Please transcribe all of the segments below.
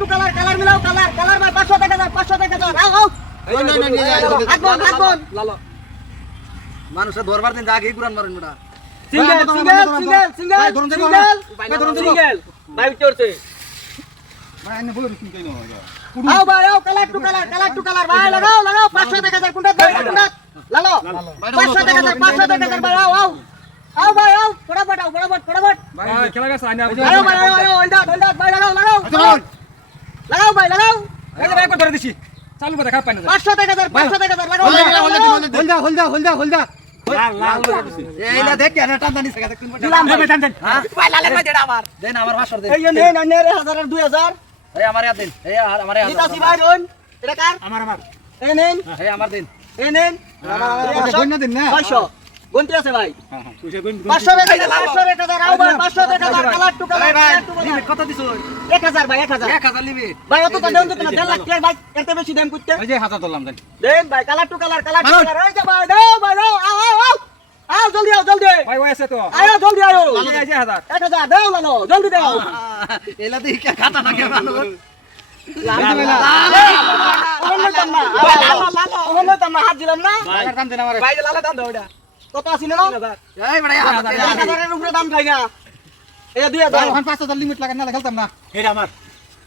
একটু colour colour মিলাও colour colour মার 500 টাকা দাও 500 টাকা দাও না না নিয়ে লালো মানুষে দরবার দিন আগে কুরআন মারেন মোটা সিঙ্গেল সিঙ্গেল সিঙ্গেল সিঙ্গেল ভাই ধরুন সিঙ্গেল ভাই উঠছে ভাই এনে আও ভাই আও colour to colour colour to colour ভাই লাগাও লাগাও 500 টাকা দাও দাও লালো 500 টাকা দাও 500 টাকা দাও আও আও লাগাও ভাই লাগাও। এটা ব্যাগ ধরে দিছি। চালু করে দেখা পাই না 500 টাকা দাও 500 টাকা দাও লাগাও। হল দা হল দা হল দা হল দা আমার। দিন গন্তি আছে ভাই পাঁচশো টাকা পাঁচশো টাকা কালার টু কালার লিমিট কত দিছো এক হাজার ভাই এক হাজার ভাই অত দেন তো দেড় ভাই এত বেশি দেন করতে ওই দেন ভাই colour to colour colour to colour ওই আও জলদি আও ভাই আছে তো আয়ো জলদি আয়ো লালো এই যে হাজার এক হাজার হাত দিলাম না ভাই লালা দাম দাও ওটা কত আছিল না এই বড় হাজারের উপরে দাম খাই না এটা 2000 এখন 5000 লিমিট লাগান না খেলতাম না এটা আমার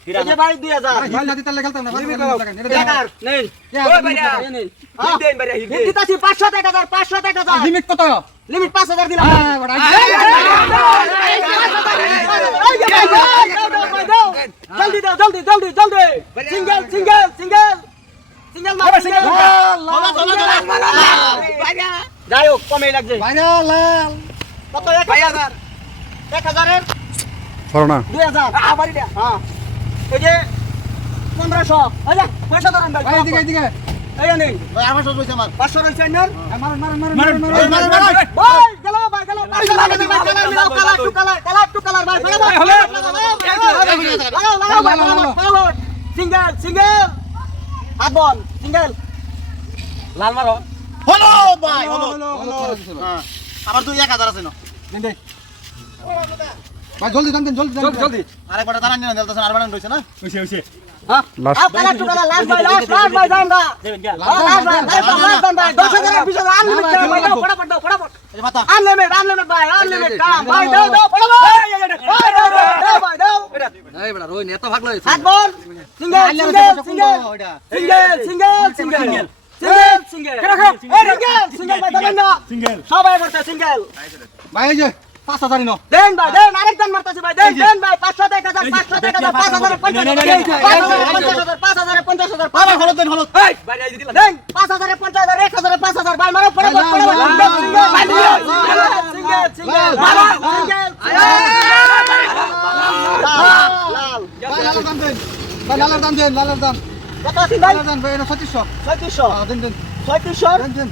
এটা ভাই 2000 ভাই না দিতে খেলতাম না লিমিট লাগান এটা বেকার নেই ওই সিঙ্গেল সিঙ্গেল সিঙ্গেল যাই হোক কমে লাগছে কত এক হাজার এক হাজারের দুই হাজার হ্যাঁ এই যে পনেরোশো পয়সা ধরেন ভাই এদিকে এদিকে এই নেই পাঁচশো রয়েছে আপনার মারুন মারুন মারুন মারুন মারুন ভাই গেল ভাই গেল পাঁচশো টাকা দিবেন, colour colour to colour colour to colour ভাই ফটাফট, ফটাফট, লাগাও, লাগাও, ভাই, ফটাফট, ফটাফট। সিঙ্গেল সিঙ্গেল আবন সিঙ্গেল লাল মারো হলো ভাই হলো হলো আমার দুই এক হাজার আছে না দিন দে ভাই জলদি দাম দিন জলদি জলদি জলদি আরে বড় দাঁড়ান না দাঁড়ান আর বানান রইছে না হইছে হইছে হ্যাঁ লাস্ট আর কালা টুকালা লাস্ট ভাই লাস্ট লাস্ট ভাই দাম দা দেবেন গেল লাস্ট ভাই লাস্ট ভাই 10000 20000 আন লিমিট ভাই ফটাফট ফটাফট আন লিমিট আন লিমিট ভাই আন লিমিট ভাই দাও দাও ফটাফট ভাই দাও দাও এই বড় রই নেতা ভাগ লই সাত বল single single single single single single single রাখো এই সিঙ্গেল সিঙ্গেল ভাই দেন না সিঙ্গেল সবাই করতে সিঙ্গেল ভাই এই যে পাঁচ হাজার নো দেন ভাই দেন আরেকজন মারতাছে ভাই দেন দেন ভাই পাঁচশো এক হাজার পাঁচশো এক হাজার পাঁচ হাজার পঞ্চাশ হাজার পাঁচ হাজার পঞ্চাশ হাজার পাঁচ হাজার হলুদ দেন হলুদ দেন পাঁচ হাজারে পঞ্চাশ হাজার এক হাজারে পাঁচ হাজার ভাই মারো পরে সিঙ্গেল সিঙ্গেল সিঙ্গেল দেন। ভাই লালের দাম দেন লালের দাম। কত আছে ভাই। লালের দাম ভাই এটা 3600 3600 দেন দেন। 3600 দেন দেন।